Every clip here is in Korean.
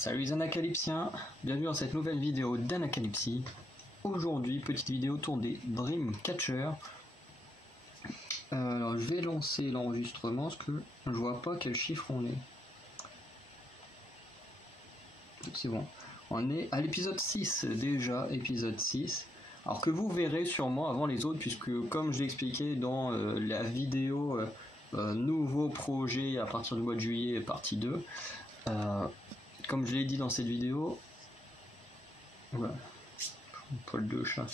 Salut les anacalypsiens, bienvenue dans cette nouvelle vidéo d'Anacalypsie. Aujourd'hui, petite vidéo tournée Dreamcatcher. Alors je vais lancer l'enregistrement parce que je vois pas quel chiffre on est. C'est bon, on est à l'épisode 6 déjà, épisode 6. Alors que vous verrez sûrement avant les autres, puisque comme je l'ai expliqué dans la vidéo nouveau projet à partir du mois de juillet, partie 2, comme je l'ai dit dans cette vidéo, voilà, poil de chat,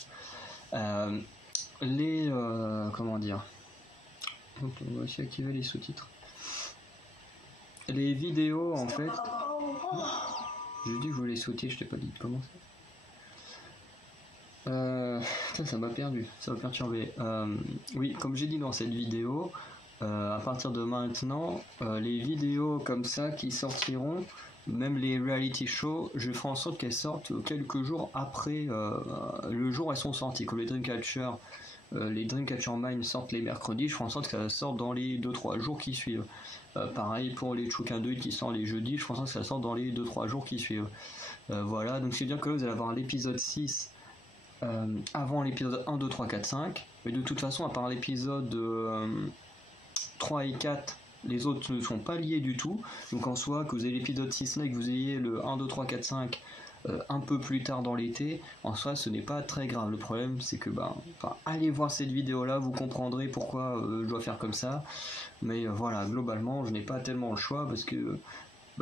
comment dire, donc on va aussi activer les sous-titres. Les vidéos en fait, j'ai dit que je voulais sauter, je t'ai pas dit de commencer. Ça m'a perdu, ça m'a perturbé. Oui, comme j'ai dit dans cette vidéo, à partir de maintenant, les vidéos comme ça qui sortiront, même les reality shows, je ferai en sorte qu'elles sortent quelques jours après le jour où elles sont sorties. Comme les Dreamcatcher Mine sortent les mercredis, je ferai en sorte que ça sorte dans les 2-3 jours qui suivent. Pareil pour les Chukin 2 qui sort les jeudis, je ferai en sorte que ça sorte dans les 2-3 jours qui suivent. Voilà, donc c'est bien que là vous allez avoir l'épisode 6 avant l'épisode 1, 2, 3, 4, 5. Mais de toute façon, à part l'épisode 3 et 4, les autres ne sont pas liés du tout. Donc en soi, que vous ayez l'épisode 6 là et que vous ayez le 1, 2, 3, 4, 5 un peu plus tard dans l'été, en soi ce n'est pas très grave. Le problème c'est que allez voir cette vidéo là, vous comprendrez pourquoi je dois faire comme ça. Mais voilà, globalement je n'ai pas tellement le choix parce que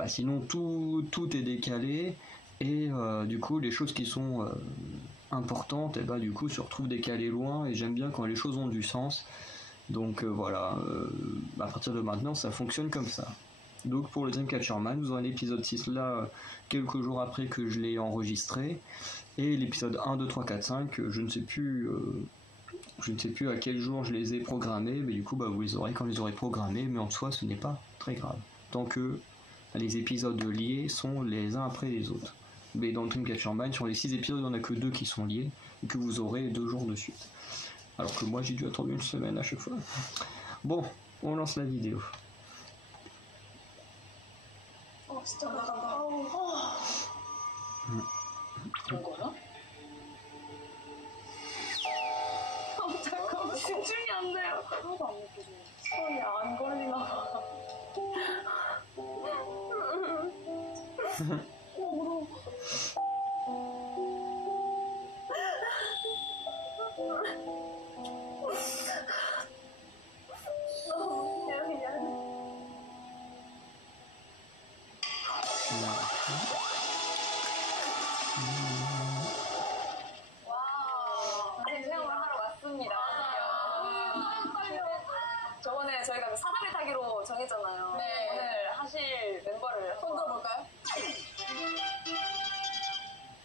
sinon tout est décalé. Et du coup les choses qui sont importantes du coup se retrouvent décalées loin, et j'aime bien quand les choses ont du sens. Donc voilà, à partir de maintenant ça fonctionne comme ça. Donc pour le Dreamcatcher Man, vous aurez l'épisode 6 là quelques jours après que je l'ai enregistré, et l'épisode 1, 2, 3, 4, 5 je ne sais plus à quel jour je les ai programmés, mais du coup vous les aurez quand je les aurai programmés, mais en soi ce n'est pas très grave tant que les épisodes liés sont les uns après les autres. Mais dans le Dreamcatcher Man, sur les 6 épisodes, il n'y en a que 2 qui sont liés et que vous aurez 2 jours de suite. Alors que moi, j'ai dû attendre une semaine à chaque fois. Bon, on lance la vidéo. Oh, 진짜 나간다. 이거야? 잠깐만, 집중이 안 돼요. 하나도 안 느껴져. 손이 안 걸리나 봐. 무서워. 미안해. 와, 체험을 하러 왔습니다. 저번에 저희가 사다리 타기로 정했잖아요. 네. 오늘 하실 멤버를 손 들어볼까요?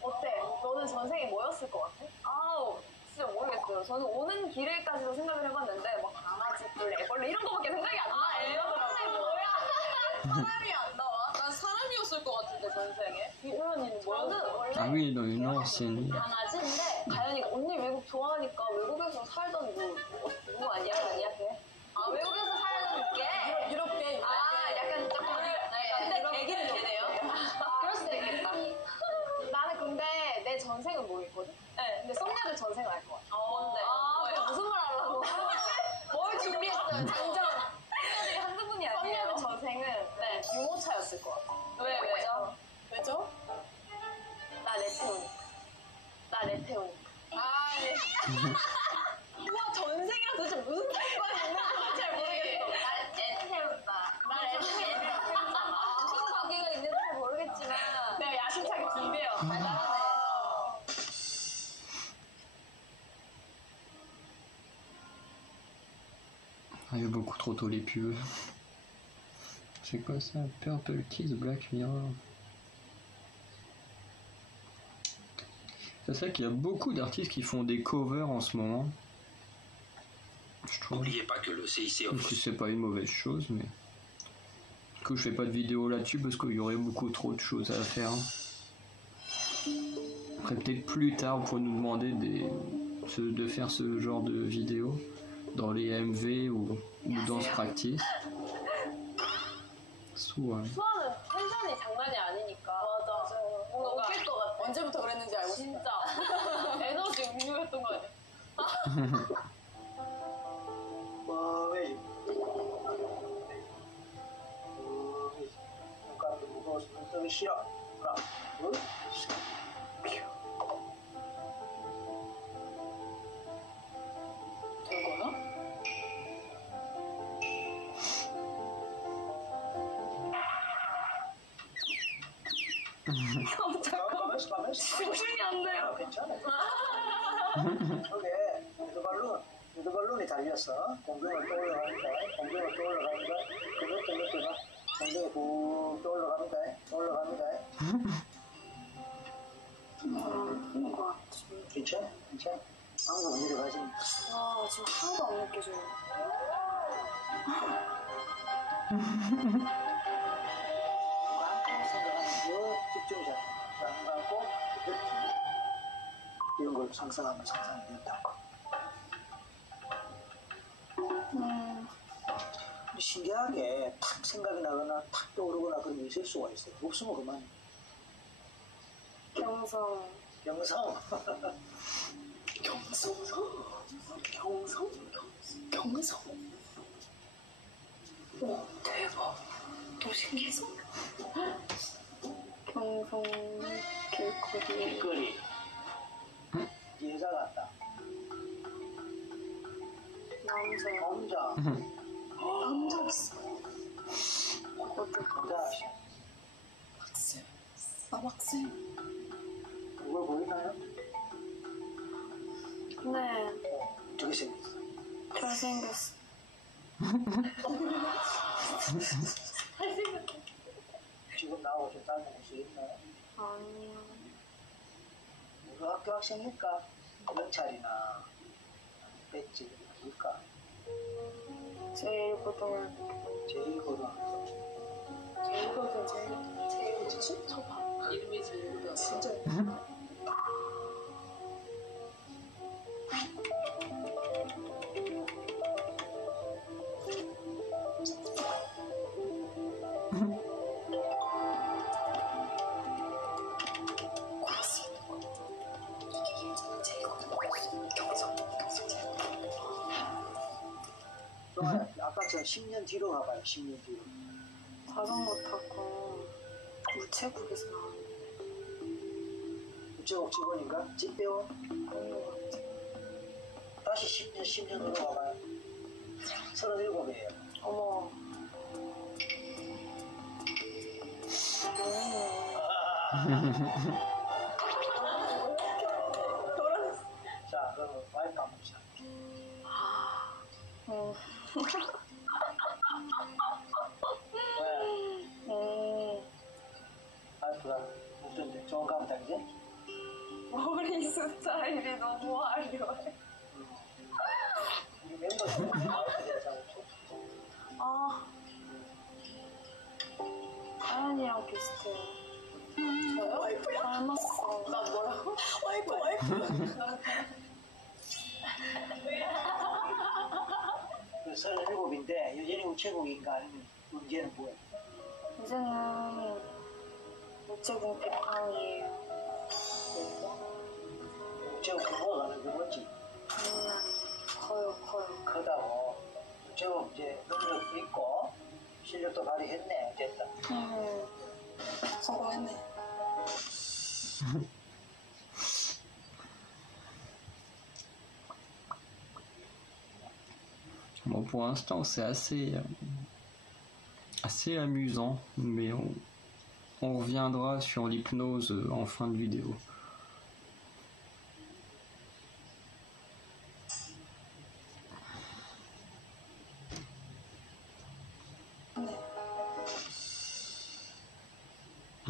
어때? 너는 전생에 뭐였을 것 같아? 아우, 진짜 모르겠어요. 저는 오는 길에까지도 생각을 해봤는데 막 강아지, 뿔, 애벌레 이런 거밖에 생각이 안 나요. 뭐야? 사람이 안 나와? 난 사람이었을 것 같은데 전생에. 우연이는 뭐였어? 원래 oui, dans une ancienne. 강아지인데 가연이가 언니 외국 좋아하니까 외국에서 살던 누구 아니야? 걔? 아, 외국에서 살던 게? 유럽계. 아, 약간 조금. 근데 걔기는 걔네요. 그럴 수도 있겠다. 나는 근데 내 전생은 모르겠거든? 네. 근데 썸녀들 전생을 알 것 같아. 뭔데? 아, 무슨 말 하려고? 뭘 준비했어요? 장전. 썸녀들이 한두 분이 아니에요. 썸녀들 전생은 유모차였을 것 같아. 왜죠? 왜죠? 나 레테오니까. 아, 네. 우와, 전생이랑 도대체 무슨 상관이 있는 건지 잘 모르겠어. 나 레테오다. 나 레테오다. 무슨 관계가 있는지 잘 모르겠지만 내가 야심차게 준비해요. Il y a beaucoup trop tôt les pubs. C'est quoi ça? Purple Kiss, Black Mirror. C'est ça qu'il y a beaucoup d'artistes qui font des covers en ce moment. Je trouve. N'oubliez pas que le CIC offre... Si c'est pas une mauvaise chose, mais que je fais pas de vidéo là-dessus parce qu'il y aurait beaucoup trop de choses à faire. Après peut-être plus tard vous pourrez nous demander de faire ce genre de vidéo dans les MV ou dans ce practice. 수아는 텐션이 장난이 아니니까. 맞아. 언제부터 그랬는지 알고 진짜 에너지 음료였던 거 아니야? 왜? 누가 무거워서 눈썹이 싫어. 하나, 둘, 셋. 된 거야? 가만있어. 수준이 안 돼요. 괜찮아. 저게 유도발론이 달렸어. 공중을 또 올라가니까 공중을 또 올라가니까 그것도 막 공중에 푹 또 올라갑니다. 이거 것 같아. 괜찮아. 방금 내려가지. 와, 지금 하나도 안 느껴져요. 생각하면 집중이 잘 안 가고 이런 걸 상상하면 상상이 된다고. 신기하게 탁 생각이 나거나 탁 떠오르거나 그런 게 있을 수가 있어요. 없으면 그만. 경성. 영성. 경성? 오, 대박. 너 신기해서? 경성 길거리. 길거리. 여자 같다. 남자. 남자 있어. 남자. 학생. 그걸 보이나요? 네, 어떻게 생겼어? 잘생겼어. 지금 나오셔 다른 곳에 있나요? 아니요. 우리 학교 학생일까? 경찰이나 배지 뭘까? 제일고등학교. 제1고등학교. 제일고등학교. 저 봐. 이름이 제일고등학교. 진짜. 아까처럼 10년 뒤로 가봐요. 10년 뒤로. 자전거 타고 우체국에서 나왔는데 우체국 직원인가? 집배원? 그런 거 같아. 다시 10년으로 가봐요. 37이에요. 어머. 자, 그럼 와이프 한번 봅시다. 왜? 와이프가 어떤데? 좋은 거 하면 이제? 머리 스타일이 너무 화려해. 우리 멤버들 와이프에 대해서 아, 하연이랑 비슷해요. 저요? 와이프야? 닮았어. 나 뭐라고? 와이프. 37인데 여전히 우체국인가 아니면 문제는 뭐예요? 이제는 우체국 비판이에요. 우체국 규모가 어느 규모인지 커요. 크다고. 우체국 이제 능력도 있고 실력도 발휘했네 어쨌든. 성공했네. Bon, pour l'instant, c'est assez amusant, mais on reviendra sur l'hypnose en fin de vidéo.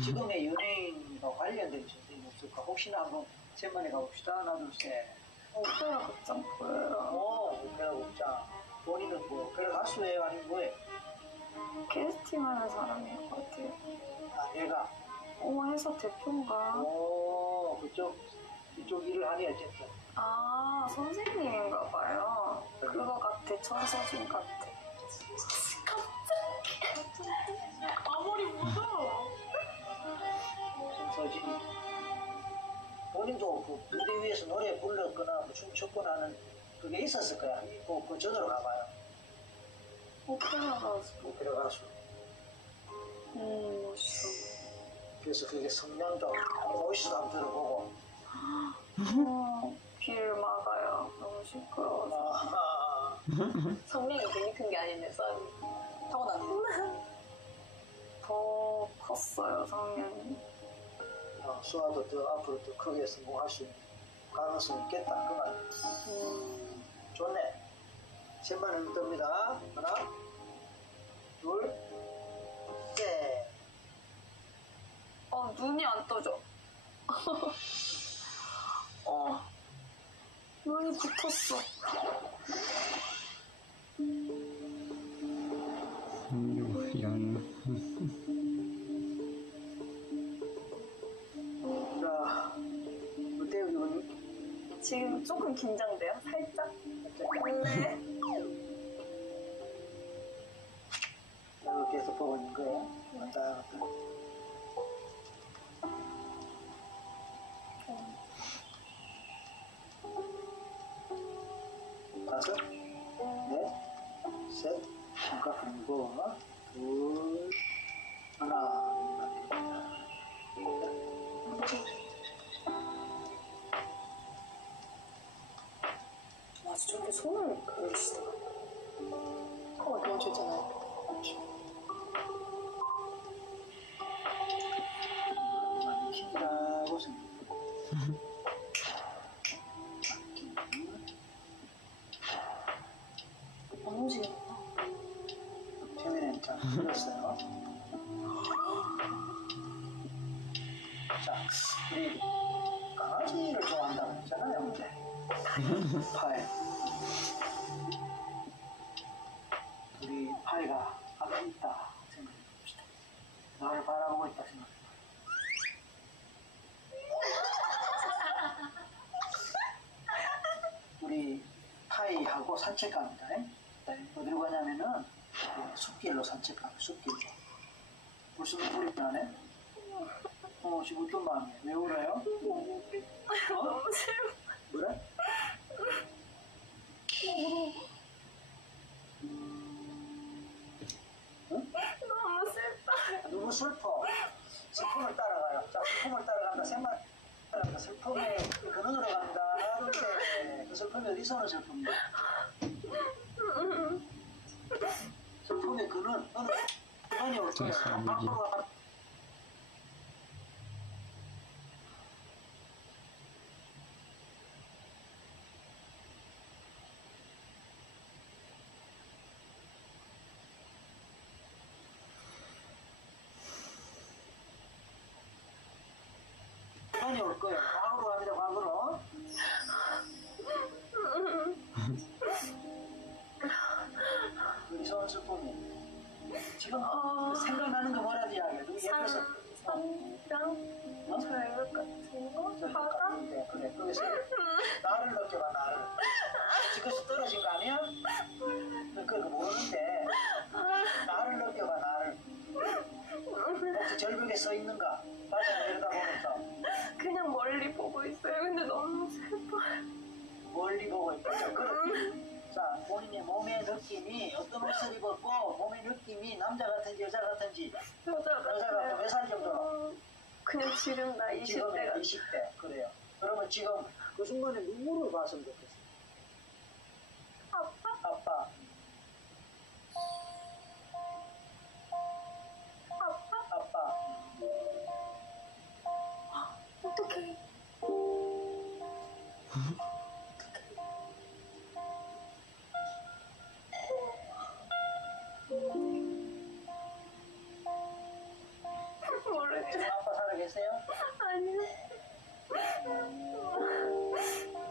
지금의 연예인과 관련된 선생님 없을까? 혹시나 한번 셋만에 가봅시다. 하나, 둘, 셋. 오페라 극장 보여요. 오페라 극장. 본인은 뭐 오페라 가수예요? 아니면 뭐예요? 캐스팅하는 사람일 것 같아요. 아, 얘가. 회사 대표인가? 그쪽 일을 하니 어쨌든. 아, 선생님인가 봐요. 그거 같아. 천서진 같아. 갑자기. 아무리 무서워. 서진이. 본인도 그 무대 위에서 노래 불렀거나 뭐 춤췄거나 하는 그게 있었을 거야. 그 전으로 가봐요. 오페라 가수. 오페라 가수. 멋있어. 그래서 그게 성량도 보이스도 한번 들어보고. 귀를 막아요. 너무 시끄러워서. 아, 성량이 괜히 큰 게 아닌데, 썰이. 타고났네. 더 컸어요, 성량이. 수아도 더 앞으로 더 크게 성공할 수 있는 가능성이 있겠다. 그 말. 좋네. 셋만 뜹니다. 하나, 둘, 셋. 눈이 안 떠져. 눈이 붙었어. 연. 자, 어때요, 기분이? 지금 조금 긴장돼요? 살짝? 네. 이렇게 계속 보고 있는 거예요. 왔다 갔다. 다섯, 넷, 셋, 손가락 들고, 둘, 하나, 와, 저렇게 손을 그리시다. 너무 좋잖아요. 막힌다고 생각해요. 안 움직였다. 최면에 잘 풀렸어요. 자, 우리 강아지를 좋아한다고 했잖아요, 근데. 파이. 우리 파이가 앞에 있다 생각해 봅시다. 나를 바라보고 있다 생각해. 우리 파이하고 산책 갑니다. 어디로 가냐면은 숲길로 산책 가요. 숲길로. 벌써 물이 나네? 지금 어떤 마음이에요? 왜 울어요? 너무 싫어. 그래? 응? 너무 슬퍼. 너무 슬퍼. 슬픔을 따라가요. 자, 슬픔을 따라간다. 생각 따라간다. 슬픔의 근원으로 간다. 그런데 그 슬픔이 어디서 오는 슬픔이야? 슬픔의 근원. 근원이 올 거예요. 앞으로 시간이 올 거예요. 과거로 갑니다, 과거로. 이소원 슬픔이. 지금 생각나는 거 뭐라도 이야기해. 누구 예를 들어서. 산이랑 절벽 같은 거? 바다? 그래, 거기서 나를 느껴봐, 나를. 지금서 떨어진 거 아니야? 그거 모르는데. 나를 느껴봐, 나를. 혹시 절벽에 써 있는가? 바다 내려다보면서. 그냥 멀리 보고 있어요. 근데 너무 슬퍼요. 멀리 보고 있다. 자, 자, 본인의 몸의 느낌이 어떤 옷을 입었고, 몸의 느낌이 남자 같은지 여자 같은지. 여자 같아요. 같아요. 몇 살 정도로? 그냥 지금 나 20대 지금 같아. 20대. 그래요. 그러면 지금 그 순간에 누구를 봤으면 좋겠어? 아빠? 아빠. 아빠? 아빠. 어떡해. 모르겠어. 지금 아빠 살아계세요? 아니.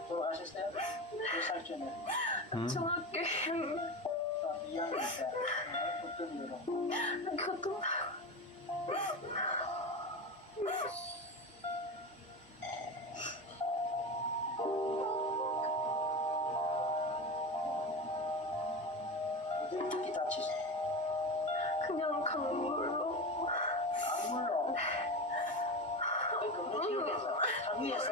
돌아가셨어요? 몇 살쯤에? 중학교 2학년 때. 어떤 이유로? 교통사고. 어디 다치세요? 그냥 강물로. 강물로. 왜 금전 지역에서? 산 위에서?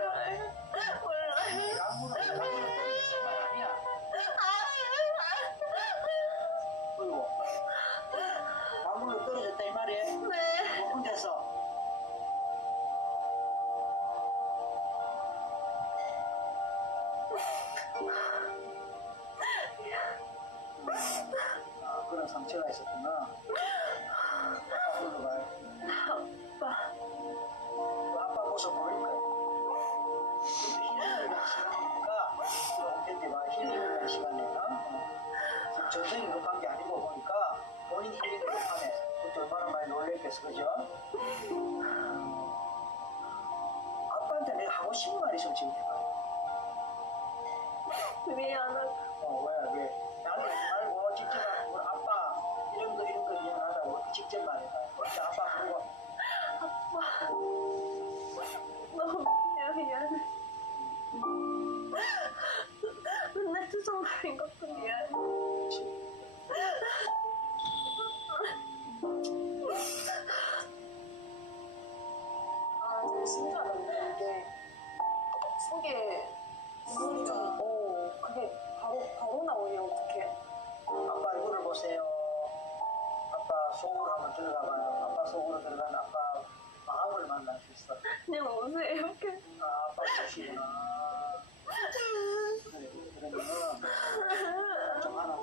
50만 있으면 지금 해봐. 미안하다. 왜? 나한테 하지 말고 직접 우리 아빠 이런 거 미안하다고 직접 말해봐. 그렇게 아빠 부르고 아빠. 너무 미안해. 맨날 투정거린 것도 미안해. 아, 되게 신기하던데. 이게 속에 좀, 그게 바로 나오냐, 어떡해. 아빠 이거를 보세요. 아빠 속으로 한번 들어가봐요. 아빠 속으로 들어가면 아빠 마음을 만날 수 있어. 그냥 오세요, 이렇게. 아, 아빠 좋시구나. 그래, 그러면은 좀 하나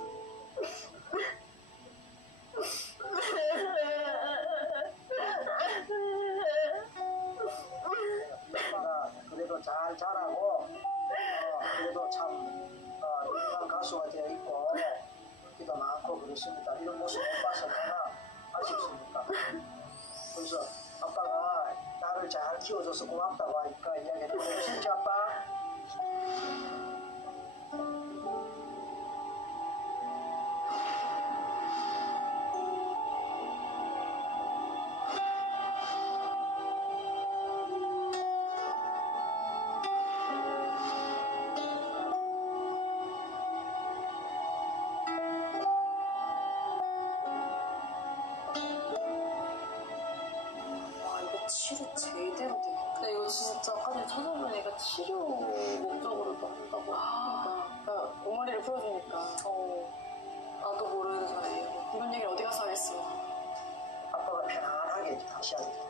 아빠가 그래도 잘 자라고 그래도 참 유명한 가수가 되어 있고 인기도 많고 그렇습니다. 이런 모습 못 봐서 얼마나 아쉽습니까? 그래서 아빠가 나를 잘 키워줘서 고맙다고 하니까 이야기를 해보고 싶지 아빠? 와, 이거 치료 제대로 되겠다. 근데 이거 진짜 사실 찾아보니까 치료 목적으로도 한다고 하니까. 옹알이를 풀어주니까. 나도 모르는 사이에. 이런 얘기를 어디 가서 하겠어. 아빠가 편안하게 다시 할게.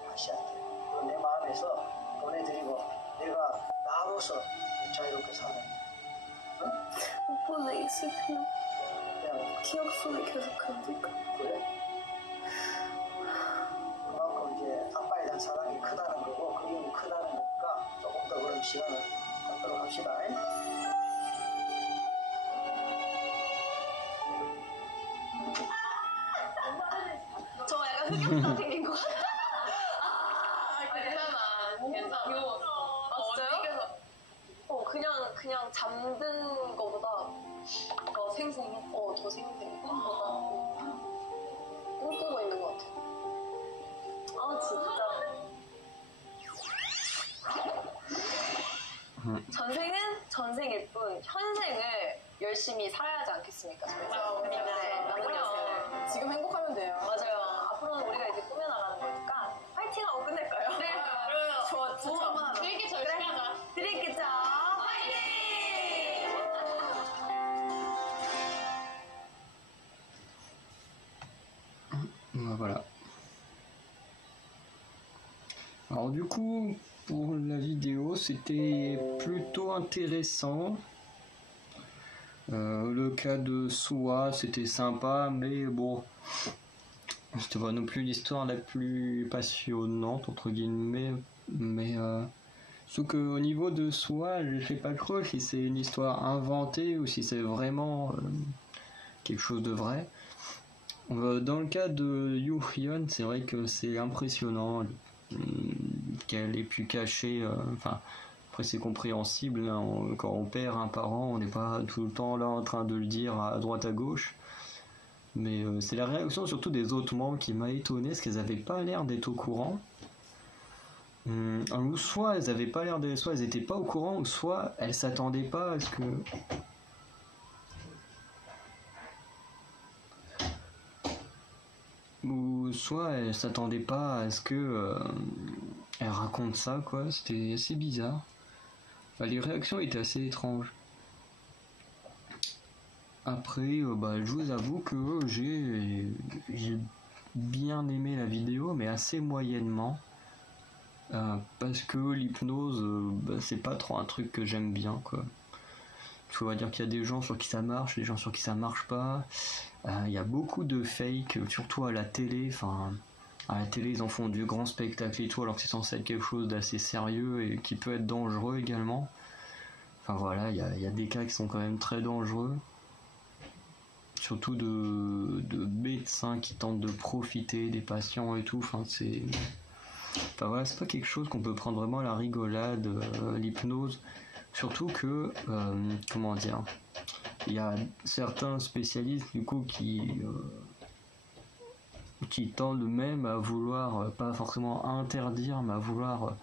내 마음에서 보내드리고 내가 나로서 자유롭게 살아. 응? 오빠가 있을 때는 그냥 기억 속에 계속 간다니까. 그래. 그만큼 이제 아빠에 대한 사랑이 크다는 거고 그림이 크다는 거니까 조금 더 그런 시간을 갖도록 합시다. 저 약간 흑역사 생긴 것 같아. 괜찮아. 그냥 잠든 거보다 더 생생해. 더 생생해. 꿈보다. 꿈꾸고 있는 것 같아. 아, 진짜. 전생은 전생일 뿐, 현생을 열심히 살아야 하지 않겠습니까? 저희가. 남은 여생을. 지금 행복하면 돼요. 맞아요. 앞으로는 우리가 이제 꾸며나가는 거니까 파이팅하고 끝낼까요? 네. 좋아, 좋아. 되게 열심히 하자. 드리겠죠? 파이팅! Voilà. Alors du coup, pour la vidéo, c'était plutôt intéressant. Le cas de Soa, c'était sympa, mais bon, c'était pas non plus l'histoire la plus passionnante, entre guillemets, mais sauf qu'au niveau de Soa, je sais pas trop si c'est une histoire inventée ou si c'est vraiment quelque chose de vrai. Dans le cas de Yu Hyun, c'est vrai que c'est impressionnant qu'elle ait pu cacher, enfin, après c'est compréhensible, hein, quand on perd un parent, on n'est pas tout le temps là en train de le dire à droite à gauche, mais c'est la réaction surtout des autres membres qui m'a étonné, parce qu'elles n'avaient pas l'air d'être au courant, ou soit elles avaient pas l'air d'être, soit elles étaient pas au courant, ou soit elles s'attendaient pas à ce que... Ou soit elle s'attendait pas à ce que elle raconte ça, quoi. C'était assez bizarre. Enfin, les réactions étaient assez étranges. Après, je vous avoue que j'ai bien aimé la vidéo, mais assez moyennement. Parce que l'hypnose, c'est pas trop un truc que j'aime bien, quoi. Il faut dire qu'il y a des gens sur qui ça marche, des gens sur qui ça marche pas. Il y a beaucoup de fake, surtout à la télé. Enfin, à la télé, ils en font du grand spectacle et tout, alors que c'est censé être quelque chose d'assez sérieux et qui peut être dangereux également. Enfin voilà, il y a des cas qui sont quand même très dangereux. Surtout de médecins qui tentent de profiter des patients et tout. Enfin, Enfin voilà, c'est pas quelque chose qu'on peut prendre vraiment à la rigolade, l'hypnose. Surtout que, comment dire, il y a certains spécialistes du coup qui tendent même à vouloir, pas forcément interdire, mais à vouloir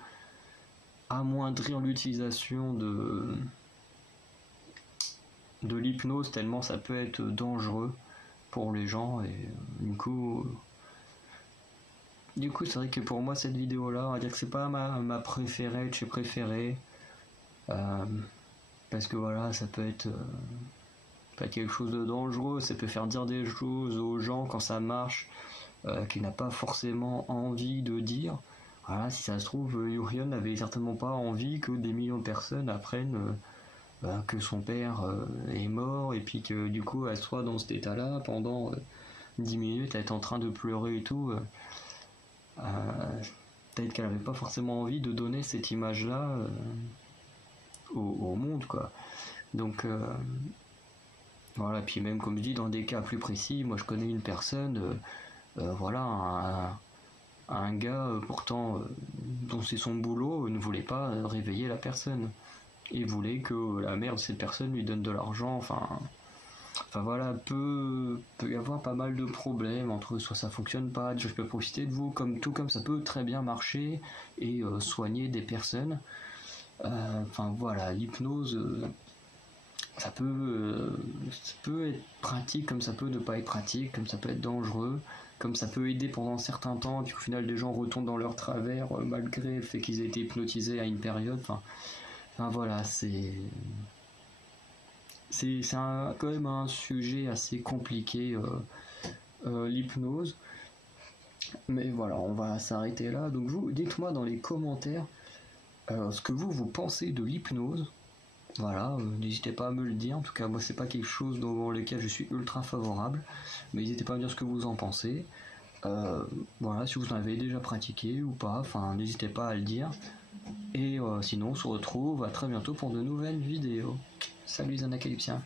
amoindrir l'utilisation de l'hypnose tellement ça peut être dangereux pour les gens et du coup c'est vrai que pour moi cette vidéo là on va dire que c'est pas ma préférée de chez préférée parce que voilà ça peut être pas quelque chose de dangereux, ça peut faire dire des choses aux gens quand ça marche qu'il n'a pas forcément envie de dire. Voilà, si ça se trouve, Yurion n'avait certainement pas envie que des millions de personnes apprennent que son père est mort et puis que du coup elle soit dans cet état-là pendant 10 minutes, elle est en train de pleurer et tout. Peut-être qu'elle n'avait pas forcément envie de donner cette image-là au monde, quoi. Donc voilà, puis même comme je dis, dans des cas plus précis, moi je connais une personne, voilà, un gars pourtant dont c'est son boulot ne voulait pas réveiller la personne. Il voulait que la mère de cette personne lui donne de l'argent, enfin voilà, peut y avoir pas mal de problèmes entre soit ça fonctionne pas, je peux profiter de vous, comme ça peut très bien marcher et soigner des personnes. Enfin voilà, l'hypnose, ça peut être pratique comme ça peut ne pas être pratique, comme ça peut être dangereux, comme ça peut aider pendant un certain temps, puis au final des gens retombent dans leur travers malgré le fait qu'ils aient été hypnotisés à une période. Enfin voilà, c'est quand même un sujet assez compliqué, l'hypnose. Mais voilà, on va s'arrêter là. Donc dites-moi dans les commentaires ce que vous pensez de l'hypnose. Voilà, n'hésitez pas à me le dire. En tout cas, moi c'est pas quelque chose dans lequel je suis ultra favorable. Mais n'hésitez pas à me dire ce que vous en pensez. Voilà, si vous en avez déjà pratiqué ou pas, enfin n'hésitez pas à le dire. Et sinon on se retrouve à très bientôt pour de nouvelles vidéos. Salut les Anacalypsiens.